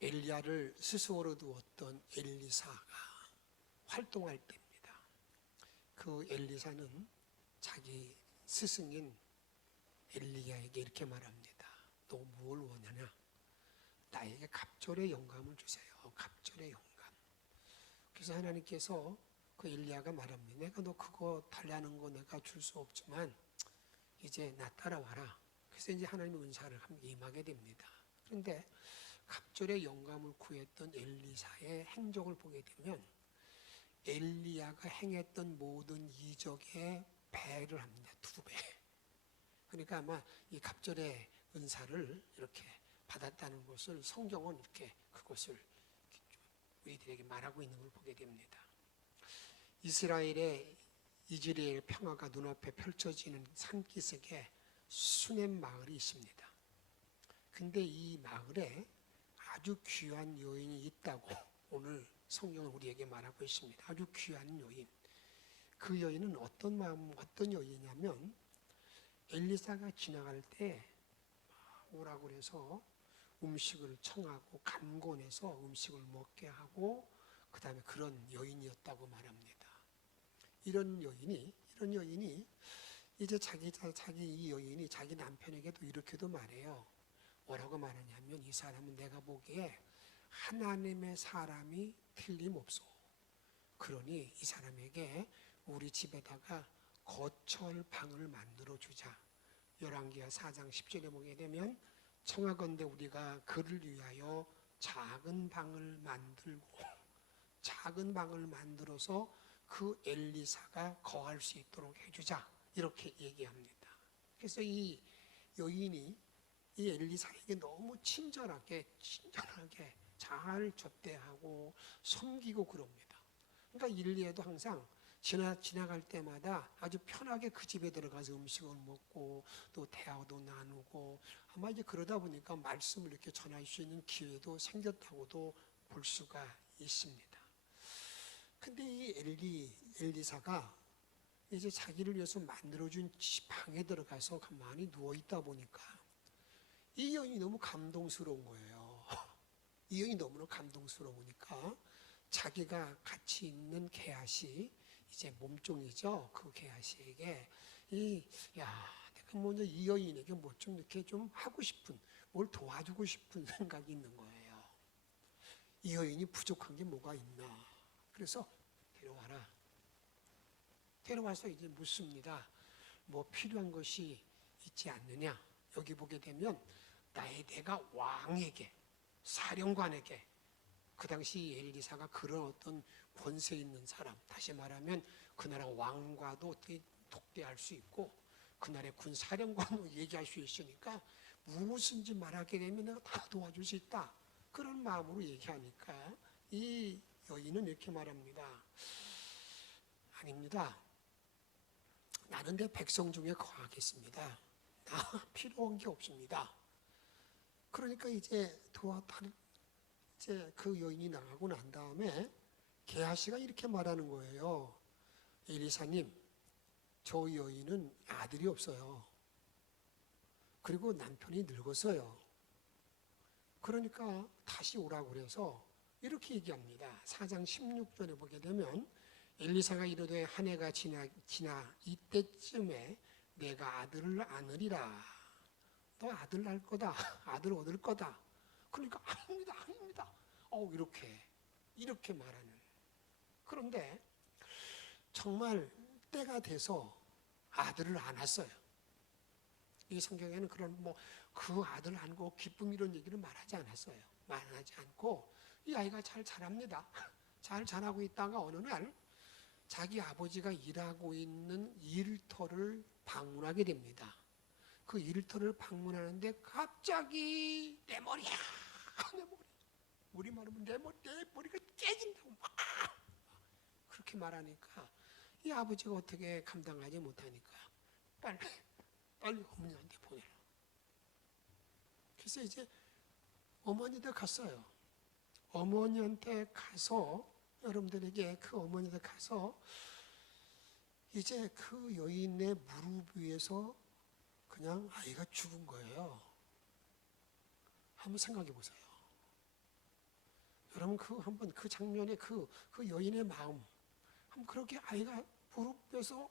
엘리야를 스승으로 두었던 엘리사가 활동할 때입니다. 그 엘리사는 자기 스승인 엘리야에게 이렇게 말합니다. 너 뭘 원하냐? 나에게 갑절의 영감을 주세요. 갑절의 영감. 그래서 하나님께서 그 엘리야가 말합니다. 내가 너 그거 달라는 거 내가 줄 수 없지만 이제 나 따라와라. 그래서 이제 하나님의 은사를 함께 임하게 됩니다. 그런데 갑절의 영감을 구했던 엘리사의 행적을 보게 되면 엘리야가 행했던 모든 이적의 배를 합니다. 2배. 그러니까 아마 이 갑절의 은사를 이렇게 받았다는 것을 성경은 이렇게 그것을 우리들에게 말하고 있는 걸 보게 됩니다. 이스라엘의 평화가 눈앞에 펼쳐지는 산기슭에 수넴 마을이 있습니다. 근데 이 마을에 아주 귀한 여인이 있다고 오늘 성경은 우리에게 말하고 있습니다. 아주 귀한 여인. 그 여인은 어떤 여인이냐면 엘리사가 지나갈 때 오라고 그래서 음식을 청하고 감곤해서 음식을 먹게 하고 그 다음에 그런 여인이었다고 말합니다. 이런 여인이 이제 이 여인이 자기 남편에게도 이렇게도 말해요. 뭐라고 말하냐면 이 사람은 내가 보기에 하나님의 사람이 틀림없어. 그러니 이 사람에게 우리 집에다가 거처할 방을 만들어 주자. 열왕기하 4장 10절에 보게 되면 청하건대 우리가 그를 위하여 작은 방을 만들어서 그 엘리사가 거할 수 있도록 해주자. 이렇게 얘기합니다. 그래서 이 여인이 이 엘리사에게 너무 친절하게 잘 접대하고 섬기고 그럽니다. 그러니까 엘리야도 항상 지나갈 때마다 아주 편하게 그 집에 들어가서 음식을 먹고 또 대화도 나누고 아마 이제 그러다 보니까 말씀을 이렇게 전할 수 있는 기회도 생겼다고도 볼 수가 있습니다. 근데 이 엘리사가 이제 자기를 위해서 만들어준 방에 들어가서 가만히 누워있다 보니까 이 여인이 너무 감동스러운 거예요. 이 여인이 너무나 감동스러우니까 자기가 같이 있는 게하시, 이제 몸종이죠. 그 게하시에게 내가 먼저 이 여인에게 뭐 좀 이렇게 좀 하고 싶은, 뭘 도와주고 싶은 생각이 있는 거예요. 이 여인이 부족한 게 뭐가 있나. 그래서 데려와서 이제 묻습니다. 뭐 필요한 것이 있지 않느냐. 여기 보게 되면 내가 왕에게, 사령관에게, 그 당시 엘리사가 그런 어떤 권세 있는 사람, 다시 말하면 그 나라 왕과도 어떻게 독대할 수 있고 그 나라의 군 사령관으로 얘기할 수 있으니까 무엇인지 말하게 되면 내가 다 도와줄 수 있다. 그런 마음으로 얘기하니까 이 여인은 이렇게 말합니다. 아닙니다. 나는 내 백성 중에 거하겠습니다. 나 필요한 게 없습니다. 그러니까 이제 그 여인이 나가고 난 다음에 게하시가 이렇게 말하는 거예요. 엘리사님, 저 여인은 아들이 없어요. 그리고 남편이 늙었어요. 그러니까 다시 오라고 그래서 이렇게 얘기합니다. 4장 16절에 보게 되면 엘리사가 이르되 한 해가 지나 이때쯤에 내가 아들을 안으리라. 너 아들 낳을 거다. 아들 얻을 거다. 그러니까 아닙니다. 이렇게 말하는. 그런데 정말 때가 돼서 아들을 안았어요. 이 성경에는 그런 그 아들 안고 기쁨 이런 얘기를 말하지 않았어요. 말하지 않고 이 아이가 잘 자랍니다. 잘 자라고 있다가 어느 날 자기 아버지가 일하고 있는 일터를 방문하게 됩니다. 그 일터를 방문하는데 갑자기 내 머리야. 우리 말하면 내 머리가 깨진다고 막 그렇게 말하니까 이 아버지가 어떻게 감당하지 못하니까 빨리 어머니한테 보내라. 그래서 이제 어머니한테 갔어요. 어머니한테 가서 여러분들에게 그 어머니한테 가서 이제 그 여인의 무릎 위에서 그냥 아이가 죽은 거예요. 한번 생각해 보세요. 그럼 한번 그 장면에 그 여인의 마음, 한번 그렇게 아이가 무릎에서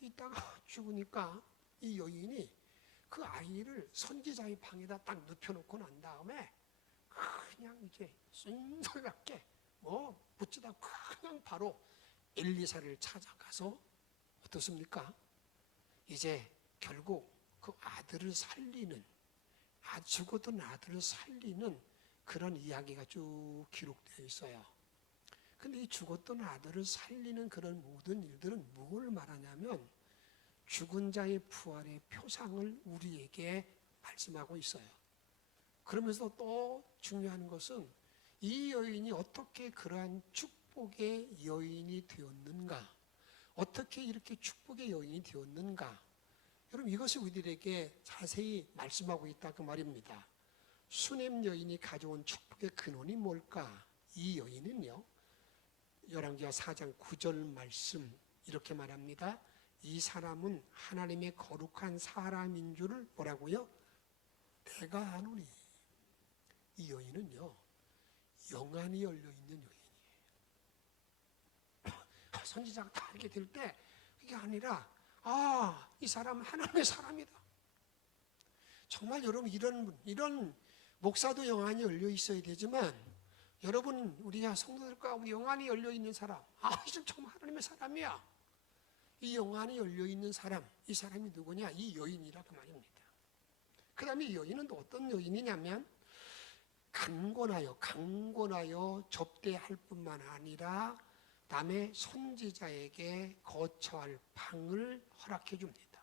있다가 죽으니까 이 여인이 그 아이를 선지자의 방에다 딱 눕혀놓고 난 다음에 그냥 이제 순서답게 묻지도 않고 그냥 바로 엘리사를 찾아가서 어떻습니까? 이제 결국 그 아들을 살리는, 죽었던 아들을 살리는 그런 이야기가 쭉 기록되어 있어요. 근데 이 죽었던 아들을 살리는 그런 모든 일들은 뭘 말하냐면 죽은 자의 부활의 표상을 우리에게 말씀하고 있어요. 그러면서 또 중요한 것은 이 여인이 어떻게 그러한 축복의 여인이 되었는가, 어떻게 이렇게 축복의 여인이 되었는가, 여러분 이것이 우리들에게 자세히 말씀하고 있다 그 말입니다. 수넴 여인이 가져온 축복의 근원이 뭘까? 이 여인은요, 열왕기하 4장 9절 말씀 이렇게 말합니다. 이 사람은 하나님의 거룩한 사람인 줄을 뭐라고요? 내가 아노니. 이 여인은요, 영안이 열려있는 여인이에요. 선지자가 다 이렇게 들 때 그게 아니라 이 사람은 하나님의 사람이다. 정말 여러분 이런 목사도 영안이 열려 있어야 되지만 여러분 우리가 성도들 가운데 영안이 열려 있는 사람, 이 사람 정말 하나님의 사람이야. 이 영안이 열려 있는 사람, 이 사람이 누구냐? 이 여인이라 그 말입니다. 그 다음에 이 여인은 또 어떤 여인이냐면 강권하여 접대할 뿐만 아니라 남의 선지자에게 거처할 방을 허락해 줍니다.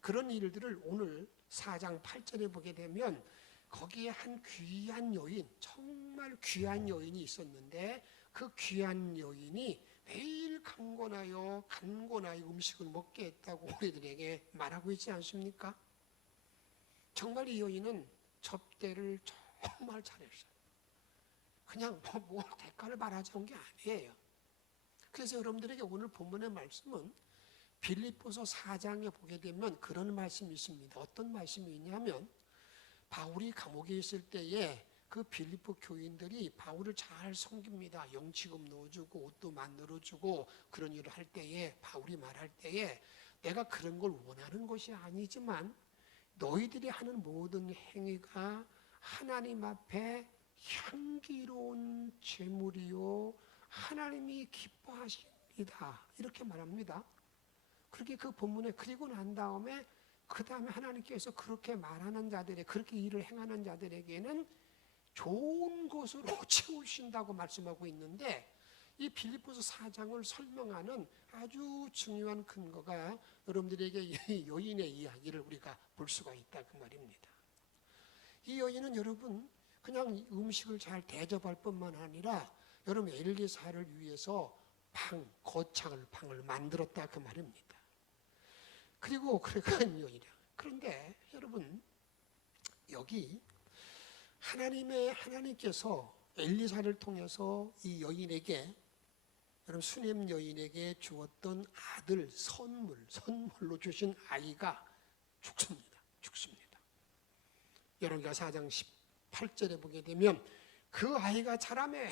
그런 일들을 오늘 4장 8절에 보게 되면 거기에 한 귀한 여인, 정말 귀한 여인이 있었는데 그 귀한 여인이 매일 간곤하여 음식을 먹게 했다고 우리들에게 말하고 있지 않습니까? 정말 이 여인은 접대를 정말 잘했어요. 그냥 뭐 대가를 바라자는 게 아니에요. 그래서 여러분들에게 오늘 본문의 말씀은 빌립보서 4장에 보게 되면 그런 말씀이 있습니다. 어떤 말씀이 있냐면 바울이 감옥에 있을 때에 그 빌립보 교인들이 바울을 잘 섬깁니다. 영치금 넣어주고 옷도 만들어주고 그런 일을 할 때에 바울이 말할 때에 내가 그런 걸 원하는 것이 아니지만 너희들이 하는 모든 행위가 하나님 앞에 향기로운 제물이요 하나님이 기뻐하십니다. 이렇게 말합니다. 그렇게 그 본문에 그리고 난 다음에 그 다음에 하나님께서 그렇게 말하는 자들의 그렇게 일을 행하는 자들에게는 좋은 것으로 채우신다고 말씀하고 있는데 이 빌립보서 4장을 설명하는 아주 중요한 근거가 여러분들에게 이 여인의 이야기를 우리가 볼 수가 있다 그 말입니다. 이 여인은 여러분 그냥 음식을 잘 대접할 뿐만 아니라 여러분 엘리사를 위해서 방을 만들었다 그 말입니다. 그리고 그런 여인이야. 그런데 여러분 여기 하나님께서 엘리사를 통해서 이 여인에게 여러분 수넴 여인에게 주었던 아들 선물로 주신 아이가 죽습니다. 열왕기하 4장 18절에 보게 되면 그 아이가 자라매.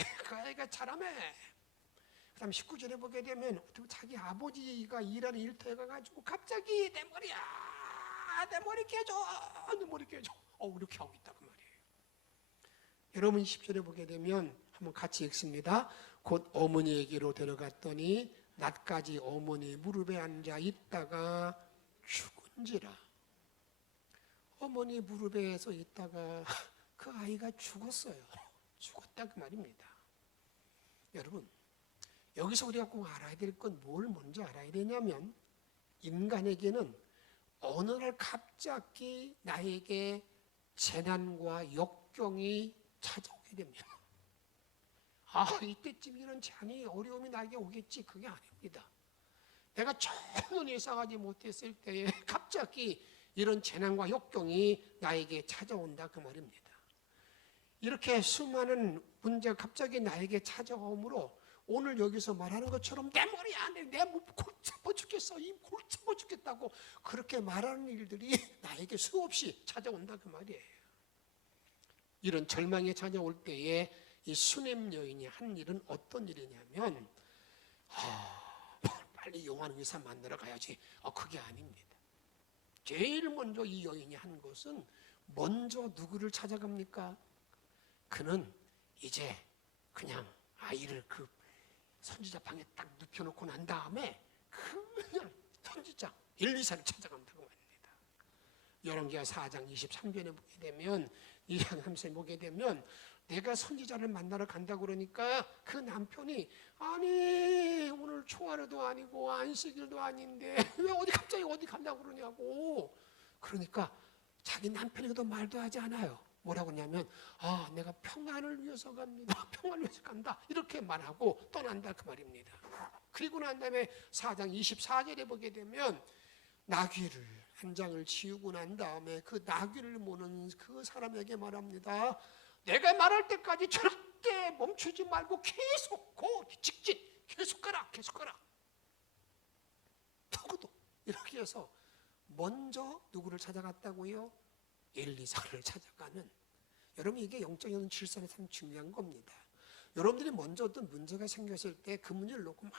그 다음 19절에 보게 되면 자기 아버지가 일하는 일터에 가가지고 갑자기 내 머리 깨져. 이렇게 하고 있다 그 말이에요. 여러분 10절에 보게 되면 한번 같이 읽습니다. 곧 어머니에게로 데려갔더니 낮까지 어머니 무릎에 앉아 있다가 죽은지라. 어머니 무릎에서 있다가 그 아이가 죽었어요. 죽었다 그 말입니다. 여러분 여기서 우리가 꼭 알아야 될 건 뭘 먼저 알아야 되냐면 인간에게는 어느 날 갑자기 나에게 재난과 역경이 찾아오게 됩니다. 이때쯤 이런 재난이 어려움이 나에게 오겠지. 그게 아닙니다. 내가 전혀 예상하지 못했을 때에 갑자기 이런 재난과 역경이 나에게 찾아온다 그 말입니다. 이렇게 수많은 문제가 갑자기 나에게 찾아오므로 오늘 여기서 말하는 것처럼 내 머리 안에 내 몸 골치 아파 죽겠어. 이 골치 아파 죽겠다고 그렇게 말하는 일들이 나에게 수없이 찾아온다 그 말이에요. 이런 절망이 찾아올 때에 이 수넴 여인이 한 일은 어떤 일이냐면 빨리 용한 의사 만나러 가야지. 그게 아닙니다. 제일 먼저 이 여인이 한 것은 먼저 누구를 찾아갑니까? 그는 이제 그냥 아이를 그 선지자 방에 딱 눕혀놓고 난 다음에 그냥 선지자 엘리사를 찾아간다고 말입니다. 열왕기하 4장 23절에 보게 되면 2장 3절에 보게 되면 내가 선지자를 만나러 간다고 그러니까 그 남편이 아니 오늘 초하루도 아니고 안식일도 아닌데 왜 갑자기 어디 간다고 그러냐고. 그러니까 자기 남편에게도 말도 하지 않아요. 뭐라고 하냐면 내가 평안을 위해서 갑니다. 평안을 위해서 간다. 이렇게 말하고 떠난다 그 말입니다. 그리고 난 다음에 4장 24절에 보게 되면 나귀를 한 장을 지우고 난 다음에 그 나귀를 모는 그 사람에게 말합니다. 내가 말할 때까지 절대 멈추지 말고 계속 직진 계속 가라. 누구도 이렇게 해서 먼저 누구를 찾아갔다고요? 엘리사를 찾아가는. 여러분 이게 영적인 질서는 참 중요한 겁니다. 여러분들이 먼저 어떤 문제가 생겼을 때 그 문제를 놓고 막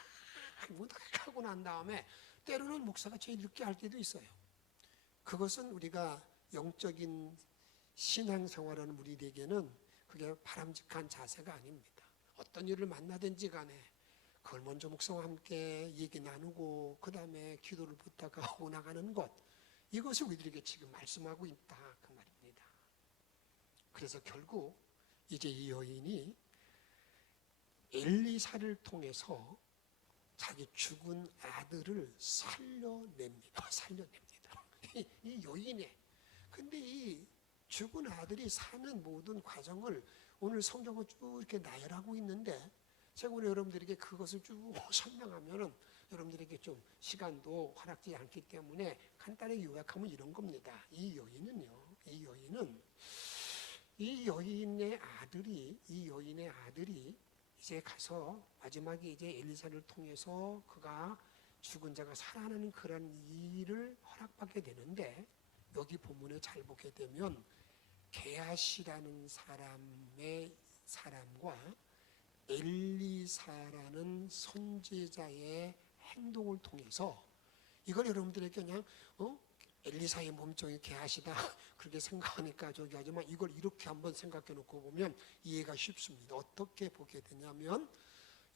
하고 난 다음에 때로는 목사가 제일 늦게 할 때도 있어요. 그것은 우리가 영적인 신앙생활하는 우리에게는 그게 바람직한 자세가 아닙니다. 어떤 일을 만나든지 간에 그걸 먼저 목사와 함께 얘기 나누고 그 다음에 기도를 부탁하고 나가는 것, 이것을 우리들에게 지금 말씀하고 있다 그 말입니다. 그래서 결국 이제 이 여인이 엘리사를 통해서 자기 죽은 아들을 살려냅니다. 이 여인의. 근데 이 죽은 아들이 사는 모든 과정을 오늘 성경은 쭉 이렇게 나열하고 있는데 제가 오늘 여러분들에게 그것을 쭉 설명하면은 여러분들에게 좀 시간도 허락되지 않기 때문에 간단히 요약하면 이런 겁니다. 이 여인의 아들이 이제 가서 마지막에 이제 엘리사를 통해서 그가 죽은 자가 살아나는 그런 일을 허락받게 되는데 여기 본문에 잘 보게 되면 게하시라는 사람과 엘리사라는 선지자의 행동을 통해서 이걸 여러분들에게 그냥 엘리사의 몸종이 게하시다 그렇게 생각하니까 저기 하지만 이걸 이렇게 한번 생각해 놓고 보면 이해가 쉽습니다. 어떻게 보게 되냐면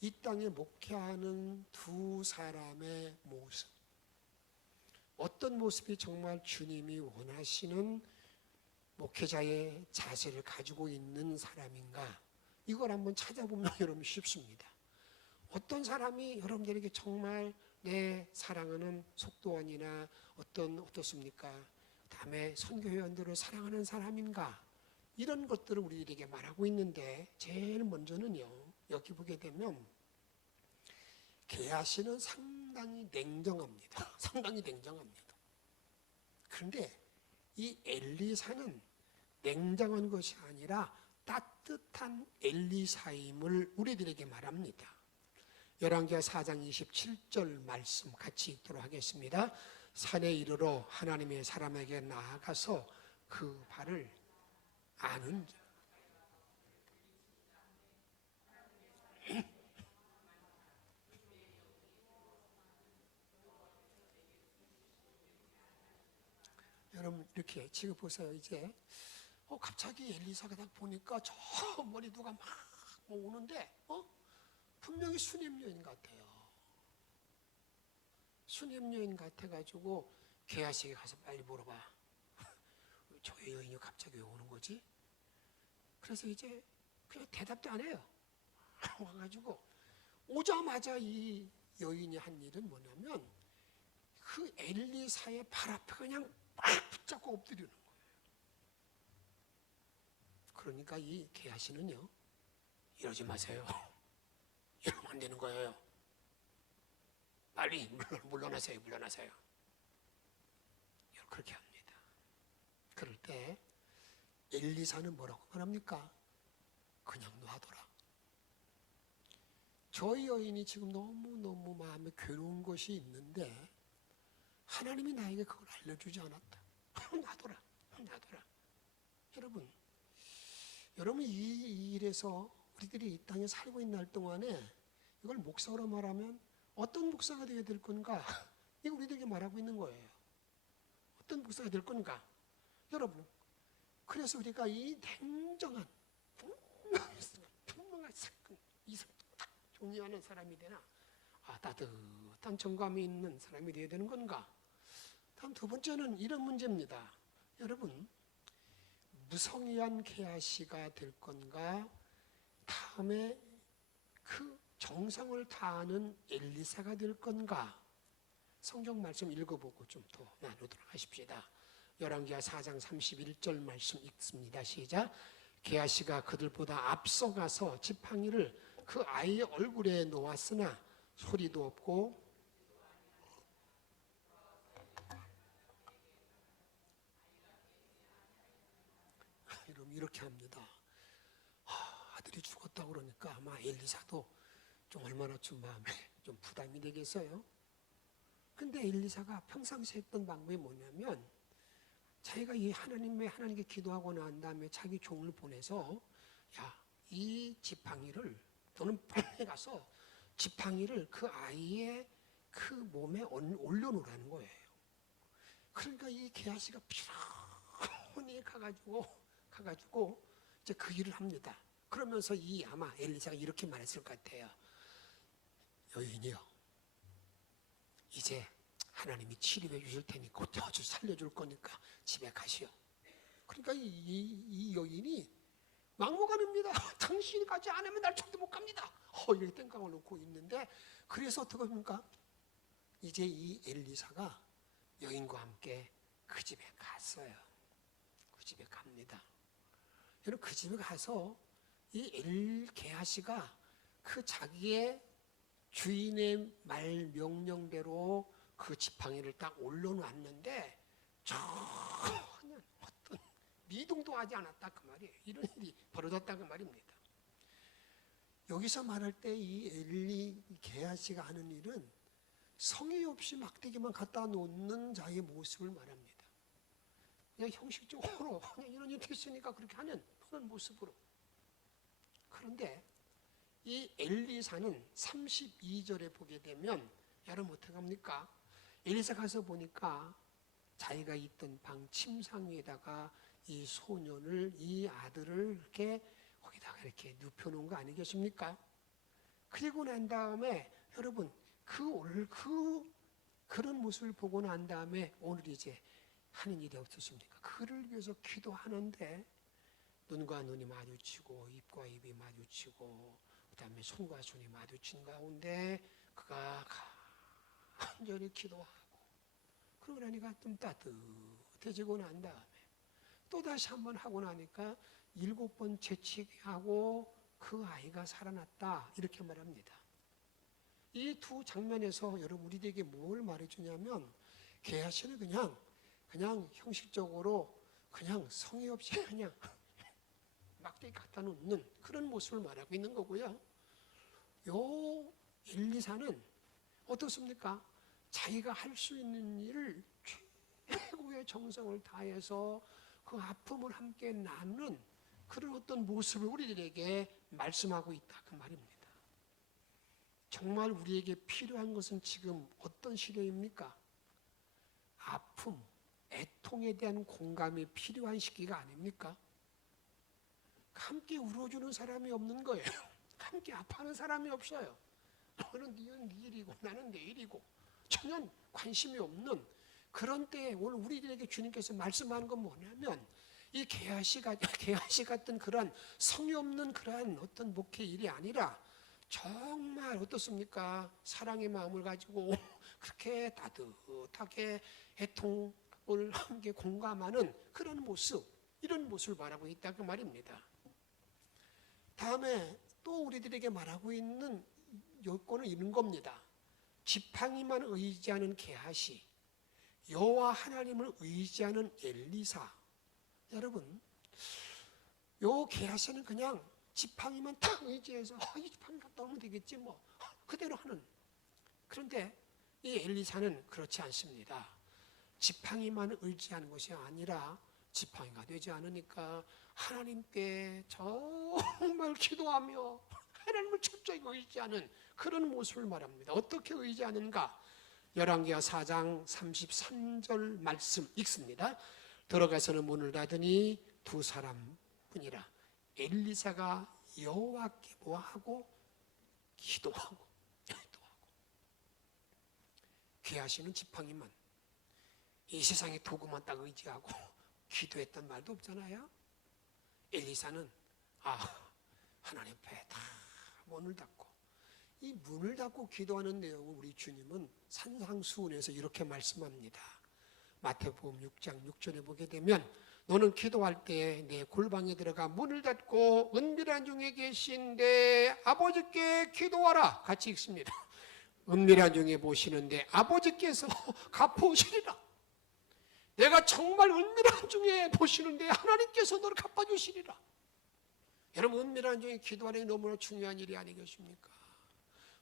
이 땅에 목회하는 두 사람의 모습, 어떤 모습이 정말 주님이 원하시는 목회자의 자세를 가지고 있는 사람인가, 이걸 한번 찾아보면 여러분 쉽습니다. 어떤 사람이 여러분들에게 정말 내 사랑하는 속도원이나 어떻습니까? 다음에 선교회원들을 사랑하는 사람인가, 이런 것들을 우리에게 말하고 있는데 제일 먼저는요, 여기 보게 되면 게하시는 상당히 냉정합니다. 상당히 냉정합니다. 그런데 이 엘리사는 냉정한 것이 아니라 따뜻한 엘리사임을 우리들에게 말합니다. 열왕기하 4장 27절 말씀 같이 읽도록 하겠습니다. 산에 이르러 하나님의 사람에게 나아가서 그 발을 아는 자. 여러분 이렇게 지금 보세요. 이제 갑자기 엘리사가 딱 보니까 저 머리 누가 막 오는데 분명히 수넴 여인 같아요. 수넴 여인 같아가지고 게하시에게 가서 빨리 물어봐. 저 여인이 갑자기 왜 오는 거지? 그래서 이제 그냥 대답도 안 해요. 와가지고 오자마자 이 여인이 한 일은 뭐냐면 그 엘리사의 발 앞에 그냥 막 붙잡고 엎드리는 거예요. 그러니까 이 게하시는요, 이러지 마세요. 이러면 안 되는 거예요. 빨리 물러나세요. 그렇게 합니다. 그럴 때 엘리사는 뭐라고 말합니까? 그냥 놔둬라. 저 여인이 지금 너무너무 마음에 괴로운 것이 있는데 하나님이 나에게 그걸 알려주지 않았다. 놔둬라. 여러분 이 일에서 우리들이 이 땅에 살고 있는 날 동안에 이걸 목사로 말하면 어떤 목사가 되어야 될 건가? 이거 우리들에게 말하고 있는 거예요. 어떤 목사가 될 건가? 여러분, 그래서 우리가 이 냉정한 분명한 사건, 이상 딱 정리하는 사람이 되나? 따뜻한 정감이 있는 사람이 되어야 되는 건가? 다음 두 번째는 이런 문제입니다. 여러분, 무성의한 게하시가 될 건가? 다음에 그 정성을 다하는 엘리사가 될 건가? 성경 말씀 읽어보고 좀 더 나누도록 하십시다. 열왕기하 4장 31절 말씀 읽습니다. 시작. 게하시가 그들보다 앞서가서 지팡이를 그 아이의 얼굴에 놓았으나 소리도 없고 이렇게 합니다. 아들이 죽었다고 그러니까 아마 엘리사도 좀 얼마나 좀 마음에 좀 부담이 되겠어요. 근데 엘리사가 평상시에 했던 방법이 뭐냐면 자기가 이 하나님께 기도하고 난 다음에 자기 종을 보내서 이 지팡이를 너는 빨리 가서 지팡이를 그 아이의 그 몸에 올려놓으라는 거예요. 그러니까 이 게하시가 피곤히 가가지고 이제 그 일을 합니다. 그러면서 아마 엘리사가 이렇게 말했을 것 같아요. 여인이요, 이제 하나님이 치료해 주실 테니까 아주 살려줄 거니까 집에 가시오. 그러니까 이 여인이 막무가내입니다. 당신이 가지 않으면 날 절대 못 갑니다. 이렇게 땡깡을 놓고 있는데, 그래서 어떻게 합니까? 이제 이 엘리사가 여인과 함께 그 집에 갔어요. 그 집에 갑니다. 여러분, 그 집에 가서 이 게하시가 그 자기의 주인의 말 명령대로 그 지팡이를 딱 올려놨는데 전혀 어떤 미동도 하지 않았다 그 말이에요. 이런 일이 벌어졌다 그 말입니다. 여기서 말할 때 이 게하시가 하는 일은 성의 없이 막대기만 갖다 놓는 자의 모습을 말합니다. 그냥 형식적으로 그냥 이런 일이 있으니까 그렇게 하는 그런 모습으로. 그런데 이 엘리사는 32절에 보게 되면 여러분 어떻게 합니까? 엘리사 가서 보니까 자기가 있던 방 침상 위에다가 이 소년을, 이 아들을 이렇게 거기다가 이렇게 눕혀놓은 거 아니겠습니까? 그리고 난 다음에 여러분 그런 모습을 보고 난 다음에 오늘 이제 하는 일이 어떻습니까? 그를 위해서 기도하는데 눈과 눈이 마주치고 입과 입이 마주치고 그다음에 손과 손이 마주친 가운데 그가 간절히 기도하고 그러고 나니까 좀 따뜻해지고 난 다음에 또 다시 한번 하고 나니까 7번 재치기 하고 그 아이가 살아났다 이렇게 말합니다. 이 두 장면에서 여러분 우리에게 뭘 말해주냐면 게하시는 그냥 형식적으로 그냥 성의 없이 그냥 막대기 갖다 놓는 그런 모습을 말하고 있는 거고요. 요 엘리사는 어떻습니까? 자기가 할 수 있는 일을 최고의 정성을 다해서 그 아픔을 함께 나누는 그런 어떤 모습을 우리들에게 말씀하고 있다 그 말입니다. 정말 우리에게 필요한 것은 지금 어떤 시대입니까? 아픔, 애통에 대한 공감이 필요한 시기가 아닙니까? 함께 울어주는 사람이 없는 거예요. 함께 아파하는 사람이 없어요. 너는 네 일이고 나는 내 일이고 전혀 관심이 없는 그런 때에 오늘 우리들에게 주님께서 말씀하는 건 뭐냐면 이 게하시 같은 그런 성의 없는 그러한 어떤 목회 일이 아니라 정말 어떻습니까? 사랑의 마음을 가지고 그렇게 따뜻하게 애통을 함께 공감하는 그런 모습, 이런 모습을 말하고 있다 그 말입니다. 다음에 또 우리들에게 말하고 있는 요건은 이런 겁니다. 지팡이만 의지하는 게하시, 여호와 하나님을 의지하는 엘리사. 여러분, 요 게하시는 그냥 지팡이만 딱 의지해서 이 지팡이 갖다 놓으면 되겠지 뭐 그대로 하는. 그런데 이 엘리사는 그렇지 않습니다. 지팡이만 의지하는 것이 아니라 지팡이가 되지 않으니까 하나님께 정말 하나님을 기도하며 하나님을 철저히 의지하는 그런 모습을 말합니다. 어떻게 의지하는가? 열왕기하 4장 33절 말씀 읽습니다. 들어가서는 문을 닫으니 두 사람뿐이라. 엘리사가 여호와께 뭐하고? 기도하고. 귀하시는 지팡이만, 이 세상의 도구만 딱 의지하고 기도했단 말도 없잖아요. 엘리사는 하나님 앞에 다 문을 닫고, 이 문을 닫고 기도하는 내용을 우리 주님은 산상수훈에서 이렇게 말씀합니다. 마태복음 6장 6절에 보게 되면 너는 기도할 때 내 골방에 들어가 문을 닫고 은밀한 중에 계신 내 아버지께 기도하라. 같이 읽습니다. 은밀한 중에 보시는데 아버지께서 갚아주시리라. 내가 정말 은밀한 중에 보시는데 하나님께서 너를 갚아주시리라. 여러분, 은밀한 중에 기도하는 게 너무나 중요한 일이 아니겠습니까?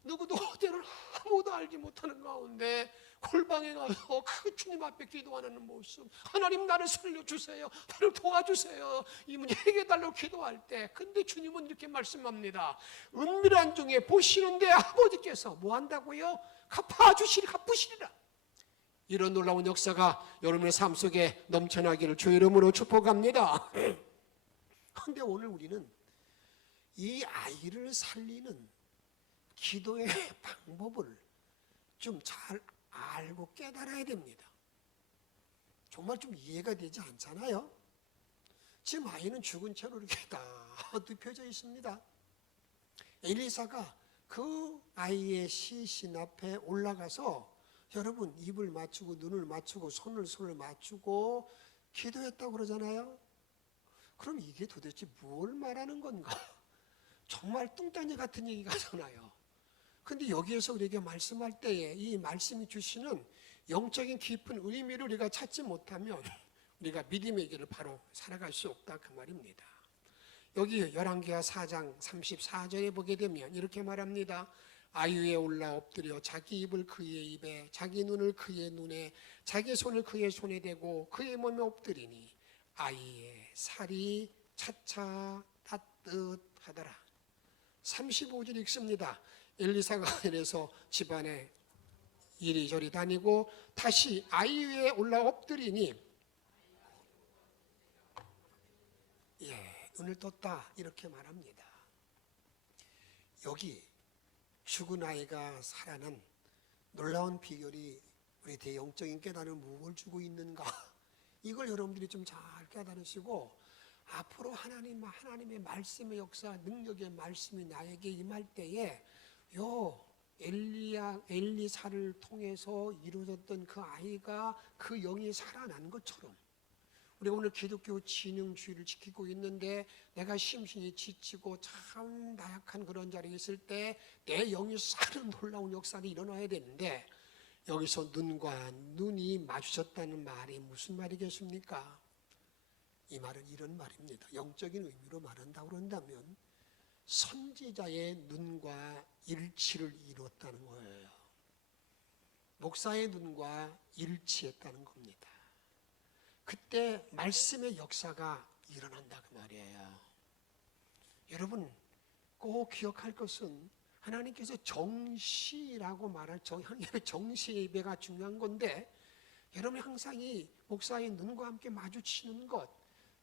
누구도 때는 아무도 알지 못하는 가운데 골방에 가서 그 주님 앞에 기도하는 모습, 하나님 나를 살려주세요, 나를 도와주세요, 이 문제 해결해달라고 기도할 때, 근데 주님은 이렇게 말씀합니다. 은밀한 중에 보시는데 아버지께서 뭐 한다고요? 갚으시리라. 이런 놀라운 역사가 여러분의 삶 속에 넘쳐나기를 주 이름으로 축복합니다. 그런데 오늘 우리는 이 아이를 살리는 기도의 방법을 좀 잘 알고 깨달아야 됩니다. 정말 좀 이해가 되지 않잖아요. 지금 아이는 죽은 채로 이렇게 다 눕혀져 있습니다. 엘리사가 그 아이의 시신 앞에 올라가서 여러분 입을 맞추고 눈을 맞추고 손을 맞추고 기도했다고 그러잖아요. 그럼 이게 도대체 뭘 말하는 건가? 정말 뚱딴지 같은 얘기가잖아요. 근데 여기에서 우리에게 말씀할 때에 이 말씀이 주시는 영적인 깊은 의미를 우리가 찾지 못하면 우리가 믿음의 길을 바로 살아갈 수 없다, 그 말입니다. 여기 열왕기하 4장 34절에 보게 되면 이렇게 말합니다. 아이 위에 올라 엎드려 자기 입을 그의 입에, 자기 눈을 그의 눈에, 자기 손을 그의 손에 대고 그의 몸에 엎드리니 아이의 살이 차차 따뜻하더라. 35절 읽습니다. 엘리사가 이래서 집안에 이리저리 다니고 다시 아이 위에 올라 엎드리니 눈을 떴다, 이렇게 말합니다. 여기 죽은 아이가 살아난 놀라운 비결이 우리 대영적인 깨달음을 무엇을 주고 있는가, 이걸 여러분들이 좀 잘 깨달으시고 앞으로 하나님의 말씀의 역사, 능력의 말씀이 나에게 임할 때에 엘리사를 통해서 이루어졌던 그 아이가 그 영이 살아난 것처럼, 우리가 오늘 기독교 진흥주의를 지키고 있는데 내가 심신이 지치고 참 나약한 그런 자리에 있을 때 내 영이 사는 놀라운 역사가 일어나야 되는데, 여기서 눈과 눈이 마주쳤다는 말이 무슨 말이겠습니까? 이 말은 이런 말입니다. 영적인 의미로 말한다고 그런다면 선지자의 눈과 일치를 이루었다는 거예요. 목사의 눈과 일치했다는 겁니다. 그때 말씀의 역사가 일어난다, 그 말이에요. 여러분 꼭 기억할 것은 하나님께서 정시라고 말할 정시의 예배가 중요한 건데, 여러분이 항상 이 목사의 눈과 함께 마주치는 것,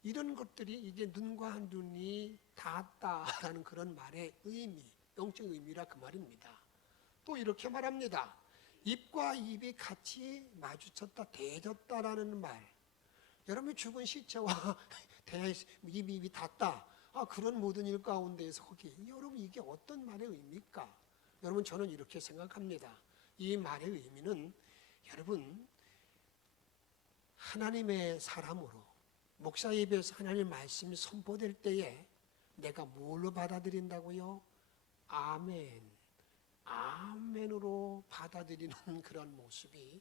이런 것들이 이게 눈과 눈이 닿았다라는 그런 말의 의미, 영적 의미라 그 말입니다. 또 이렇게 말합니다. 입과 입이 같이 마주쳤다, 대졌다라는 말. 여러분이 죽은 시체와 입이 닿다, 그런 모든 일 가운데에서 여러분 이게 어떤 말의 의미입니까? 여러분 저는 이렇게 생각합니다. 이 말의 의미는 여러분 하나님의 사람으로 목사의 입에서 하나님의 말씀이 선포될 때에 내가 뭘로 받아들인다고요? 아멘, 아멘으로 받아들이는 그런 모습이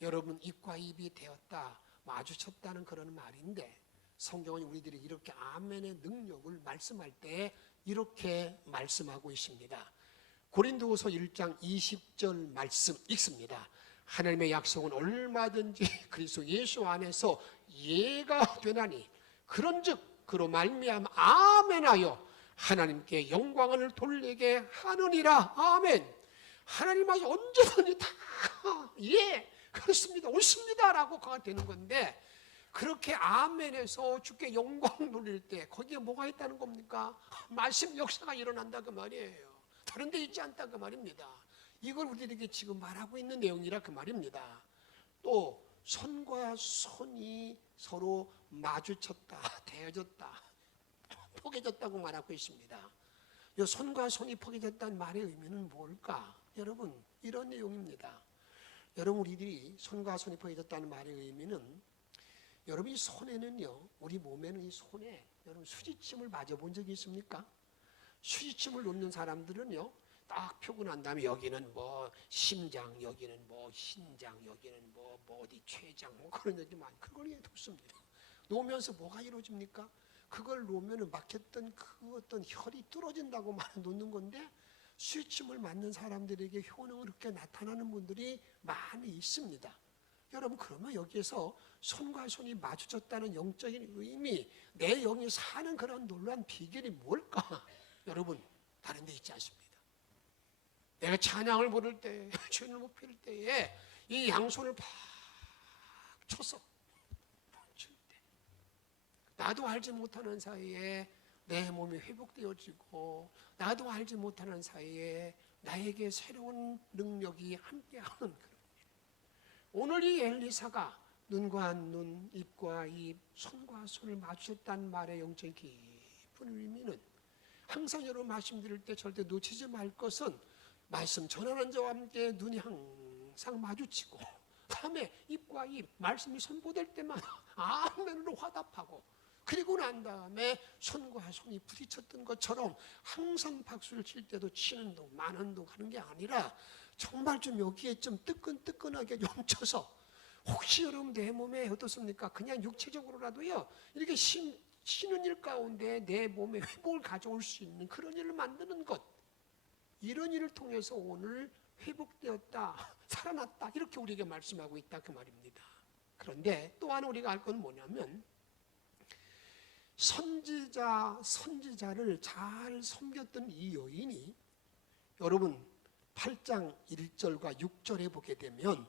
여러분 입과 입이 되었다, 마주쳤다는 그런 말인데, 성경은 우리들이 이렇게 아멘의 능력을 말씀할 때 이렇게 말씀하고 있습니다. 고린도후서 1장 20절 말씀 읽습니다. 하나님의 약속은 얼마든지 그리스도 예수 안에서 예가 되나니 그런즉 그로 말미암아 아멘하여 하나님께 영광을 돌리게 하느니라. 아멘. 하나님은 언제든지 다 예, 그렇습니다, 옳습니다 라고 그가 되는 건데, 그렇게 아멘해서 주께 영광 돌릴 때 거기에 뭐가 있다는 겁니까? 말씀 역사가 일어난다 그 말이에요. 다른 데 있지 않다 그 말입니다. 이걸 우리에게 지금 말하고 있는 내용이라 그 말입니다. 또 손과 손이 서로 마주쳤다, 대어졌다, 포개졌다고 말하고 있습니다. 이 손과 손이 포개졌다는 말의 의미는 뭘까? 여러분, 이런 내용입니다. 여러분, 우리들이 손과 손이 포개졌다는 말의 의미는, 여러분 이 손에는요, 우리 몸에는 이 손에 여러분 수지침을 맞아본 적이 있습니까? 수지침을 놓는 사람들은요, 딱 펴고 난 다음에 여기는 뭐 심장, 여기는 뭐 신장, 여기는 뭐 어디 췌장, 뭐 그런 얘기 많이, 그걸 놓습니다. 놓으면서 뭐가 이루어집니까? 그걸 놓으면 막혔던 그 어떤 혈이 뚫어진다고 놓는 건데, 수지침을 맞는 사람들에게 효능을 그렇게 나타나는 분들이 많이 있습니다. 여러분, 그러면 여기에서 손과 손이 마주쳤다는 영적인 의미, 내 영이 사는 그런 놀라운 비결이 뭘까? 여러분, 다른 데 있지 않습니다. 내가 찬양을 부를 때, 주님을 높일 때에 이 양손을 팍 쳐서 칠 때, 나도 알지 못하는 사이에 내 몸이 회복되어지고, 나도 알지 못하는 사이에 나에게 새로운 능력이 함께하는 그런 일. 오늘 이 엘리사가 눈과 눈, 입과 입, 손과 손을 마주쳤다는 말의 영적인 깊은 의미는, 항상 여러분 말씀드릴 때 절대 놓치지 말 것은, 말씀 전하는 자와 함께 눈이 항상 마주치고, 다음에 입과 입, 말씀이 선포될 때마다 아멘으로 화답하고, 그리고 난 다음에 손과 손이 부딪혔던 것처럼 항상 박수를 칠 때도 치는 동, 마는 동 하는 게 아니라, 정말 좀 여기에 좀 뜨끈뜨끈하게 좀 쳐서, 혹시 여러분 내 몸에 어떻습니까? 그냥 육체적으로라도요, 이렇게 쉬는 일 가운데 내 몸에 회복을 가져올 수 있는 그런 일을 만드는 것, 이런 일을 통해서 오늘 회복되었다, 살아났다, 이렇게 우리에게 말씀하고 있다 그 말입니다. 그런데 또 하나 우리가 알 건 뭐냐면, 선지자를 잘 섬겼던 이 여인이, 여러분 8장 1절과 6절에 보게 되면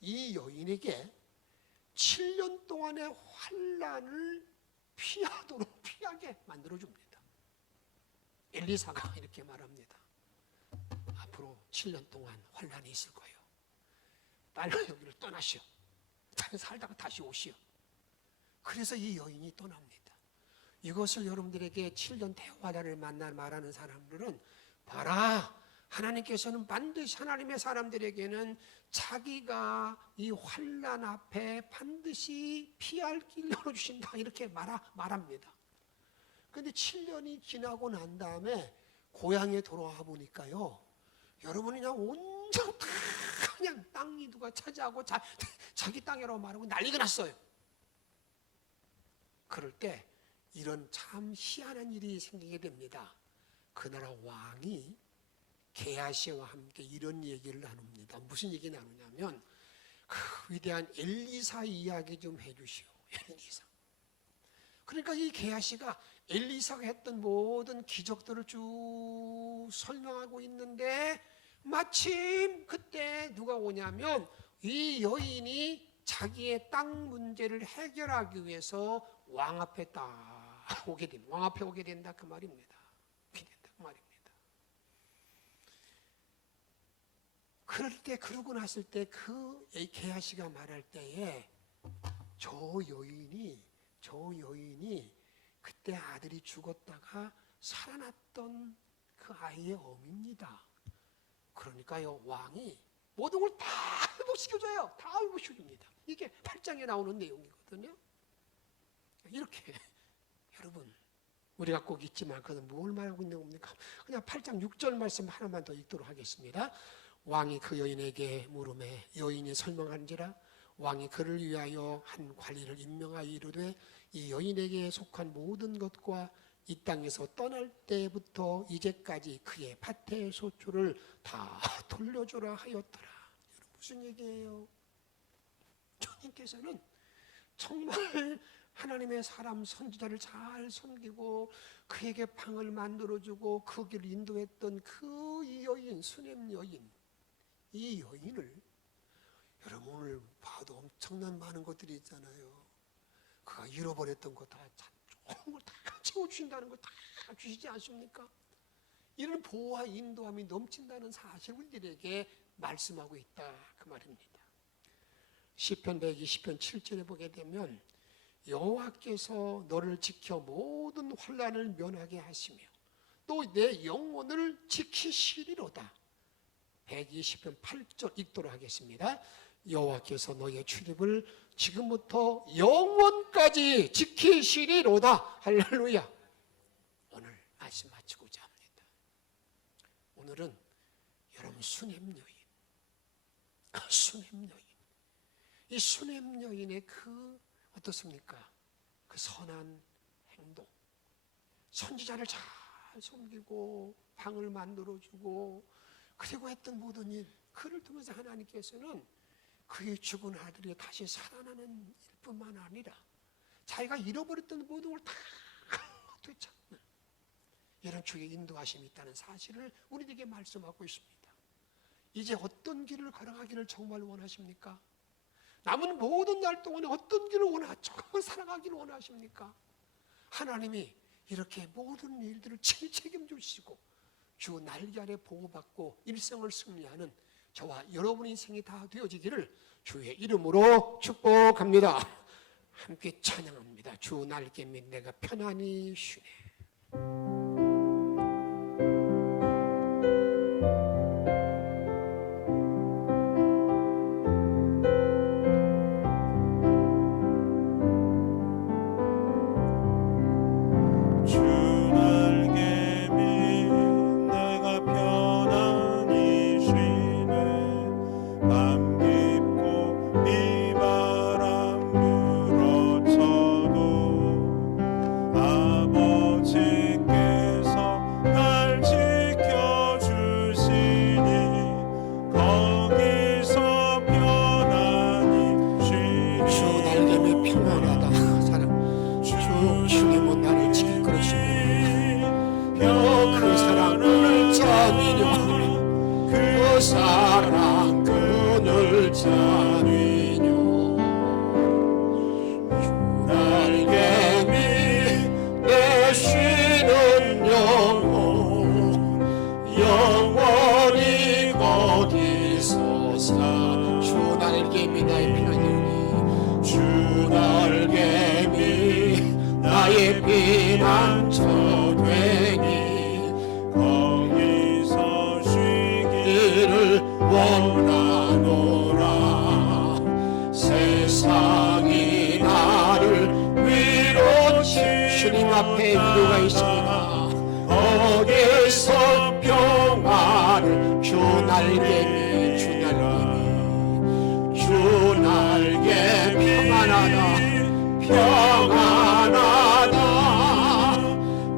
이 여인에게 7년 동안의 환난을 피하게 만들어줍니다. 엘리사가 이렇게 말합니다. 앞으로 7년 동안 환난이 있을 거예요. 빨리 여기를 떠나시오. 살다가 다시 오시오. 그래서 이 여인이 떠납니다. 이것을 여러분들에게 7년 대환란을 말하는 사람들은, 봐라, 하나님께서는 반드시 하나님의 사람들에게는 자기가 이 환난 앞에 반드시 피할 길 열어주신다, 이렇게 말합니다. 그런데 7년이 지나고 난 다음에 고향에 돌아와 보니까요, 여러분이 그냥 온전 다 그냥 땅이 누가 차지하고 자기 땅이라고 말하고 난리가 났어요. 그럴 때 이런 참 희한한 일이 생기게 됩니다. 그 나라 왕이 게하시와 함께 이런 얘기를 나눕니다. 무슨 얘기 나누냐면, 그 위대한 엘리사 이야기 좀 해주시오. 엘리사. 그러니까 이 게하시가 엘리사가 했던 모든 기적들을 쭉 설명하고 있는데, 마침 그때 누가 오냐면 이 여인이 자기의 땅 문제를 해결하기 위해서 왕 앞에 왕 앞에 오게 된다 그 말입니다. 오게 된다 그 말입니다. 그럴 때, 그러고 났을 때 그 게하시가 말할 때에 저 여인이 그때 아들이 죽었다가 살아났던 그 아이의 어미입니다. 그러니까요, 왕이 모든 걸 다 회복시켜줘요. 다 회복시켜줍니다. 이게 8장에 나오는 내용이거든요. 이렇게 여러분, 우리가 꼭 잊지 말거든. 뭘 말하고 있는 겁니까? 그냥 8장 6절 말씀 하나만 더 읽도록 하겠습니다. 왕이 그 여인에게 물으매 여인이 설명한지라 왕이 그를 위하여 한 관리를 임명하여 이르되 이 여인에게 속한 모든 것과 이 땅에서 떠날 때부터 이제까지 그의 밭의 소출을 다 돌려주라 하였더라. 여러분, 무슨 얘기예요? 주님께서는 정말 하나님의 사람 선지자를 잘 섬기고 그에게 방을 만들어주고 그 길을 인도했던 그 여인, 수넴 여인, 이 여인을 여러분 오늘 봐도 엄청난 많은 것들이 있잖아요. 그가 잃어버렸던 거 다 좋은 걸 다 채워주신다는 거 다 주시지 않습니까? 이런 보호와 인도함이 넘친다는 사실을 우리들에게 말씀하고 있다 그 말입니다. 시편 120편 7절에 보게 되면 여호와께서 너를 지켜 모든 환난을 면하게 하시며 또 내 영혼을 지키시리로다. 120편 8절 읽도록 하겠습니다. 여호와께서 너의 출입을 지금부터 영원까지 지키시리로다. 할렐루야. 오늘 말씀 마치고자 합니다. 오늘은 여러분 수넴 여인, 수넴 여인, 이 수넴 여인의 그 어떻습니까? 그 선한 행동, 선지자를 잘 섬기고 방을 만들어주고 그리고 했던 모든 일, 그를 통해서 하나님께서는 그의 죽은 아들이 다시 살아나는 일뿐만 아니라 자기가 잃어버렸던 모든 걸 다 되찾는 이런 주의 인도하심이 있다는 사실을 우리에게 말씀하고 있습니다. 이제 어떤 길을 걸어가기를 정말 원하십니까? 남은 모든 날 동안에 어떤 길을 정말 살아가기를 원하십니까? 하나님이 이렇게 모든 일들을 책임지시고 주 날개 아래 보호받고 일생을 승리하는 저와 여러분의 인생이 다 되어지기를 주의 이름으로 축복합니다. 함께 찬양합니다. 주 날개 밑 내가 편안히 쉬네. 사랑 그늘 잠이뇨 날개 밑 내 쉬는 영혼 영원히 거기서 사 주 날개 밑 나의 피난처니 주 날개 밑 나의 피난처 되니 거기서 쉬기를 원하노라. 세상이 나를 위로치 주님 앞에 위로가 있습니다. 거기서 평화를 주 날개미 주 날개미 주 날개 평안하다 평안하다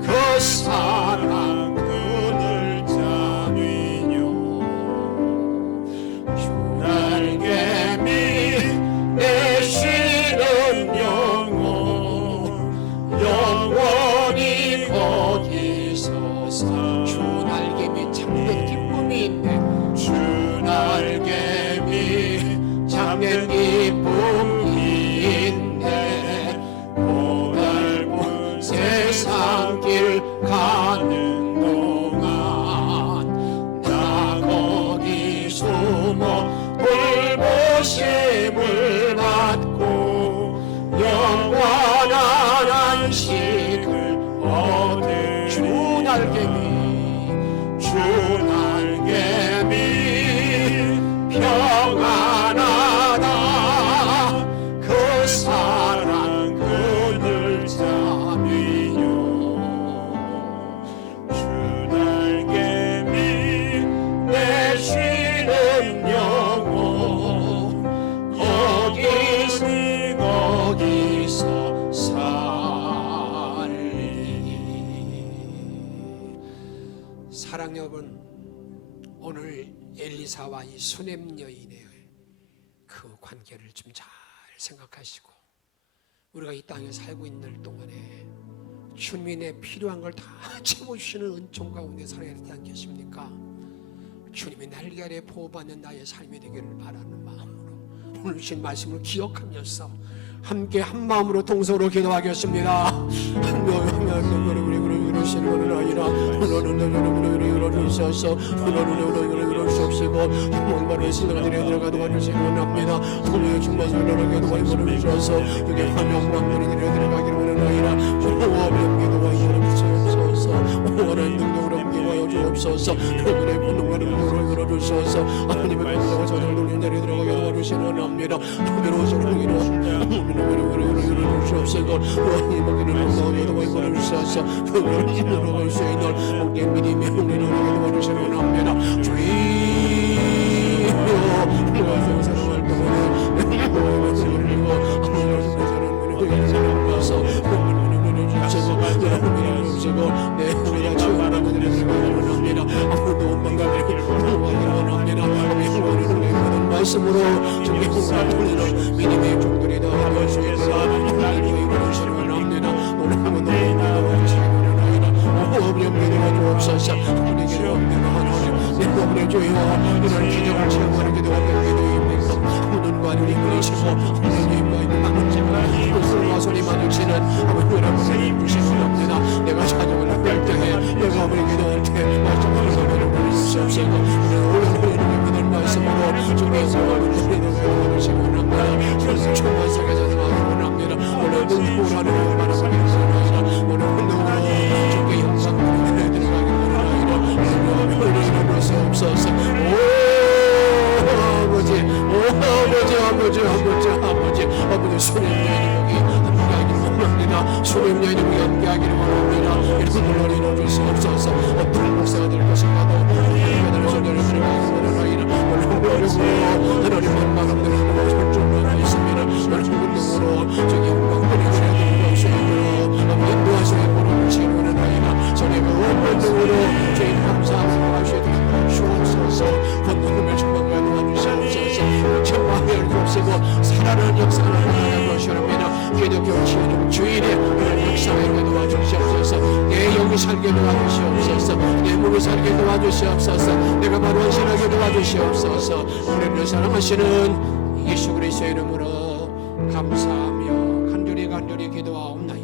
그 사랑 그늘 잠이뇨 주 날개미 내 쉬는 영혼 영원히 거기서 사 주 날개미 참된 기쁨이 있네 주 날개미 참된 기쁨이 있네 고달픈 세상 길 가는 동안 나 거기 숨어 돌보심을 받고 영원한 안식을 얻을 주 날개미 주 날개미 평안하다 그 사랑 그늘 잠이뇨 주 날개미 내 쉬는 영혼 거기서 살리. 사랑 여러분, 오늘 엘리사와 이 수넴 여인의 그 관계를 좀 잘 생각하시고 우리가 이 땅에 살고 있는 동안에 주님이 내 필요한 걸 다 채워주시는 은총 가운데 살아야 되지 않겠습니까? 주님이 날개 아래 보호받는 나의 삶이 되기를 바라는 마음으로 오늘 주신 말씀을 기억하면서 함께 한 마음으로 동서로 기도하겠습니다. 원하는 능력으로 함께하여 주옵소서. 그분의 분노가 능력으로 열어주소서. 하나님의 분노가 저절 놀린 자리에 들어가게 도와주시기 원합니다. 그대로 저를 주옵소서. 하나님의 분노가 열어주소서. 그분의 분노가 올 수 있는 목의 믿음이 흘리는 도와주시기 원합니다. 주여 너의 사랑을 동안에 내 마음을 돌리고 하나님의 사랑을 위해서 내 우리가 지원하는 것들을 원합니다. 아무도 원망가를 원합니다. 영원한 말씀으로 주의 공을 돌리는 믿음의 종들이다 할 수 있도록 하나님의 원하시는 원합니다. 오늘은 주옵소서. 우리에게 하나님 내 몸의 주여 이런 기적을 체험하는 기도가 기도입니다. 눈과 눈이 그리시고 하나님과 있는 아버지가 손과 손이 마주치는 아버지 여러분을 주시옵니다. 내가 사정을 할 때에 내가 아버지 기도할 때 말씀을 전하는 주시옵소서. 오늘 믿을 말씀으로 주의 성화를 드리는 것을 원합니다. 그래서 정말 세계에서 원합니다. 오늘 눈보라는 말을 하겠습니다. 오늘 운동으로 주의 형상을 들어가기 원합니다. 오늘 없어서 아버지 수렴여인이 함께하기를 원합니다. 수렴여인이 함께하기를 원합니다. 이런 물론 이루어질 수 없어서 어떤 목사가 될 것인가도 하나님의 손을 들어가기를 원합니다. 하나님의 마음대로 설정하고 있습니다. 하나님의 능력으로 저기 영광들이 주님의 것이고 인도하시는 보는 지원을 하이나 저녁에 온 능력으로 저희 감사하고 하시도록 주옵소서. 권능을 주방과 도와주시옵소서. 천만을 곱쓰고 살아나는 역사를 하나님 것이옵니다. 기독교 지원의 주일에 이런 역사에 도와주시옵소서. 내 영이 살게 도와주시옵소서. 내 몸이 살게 도와주시옵소서. 내가 바로 헌신하게 도와주시옵소서. 우리를 사랑하시는 예수 그리스도의 이름으로 감사하며 간절히 기도하옵나이다.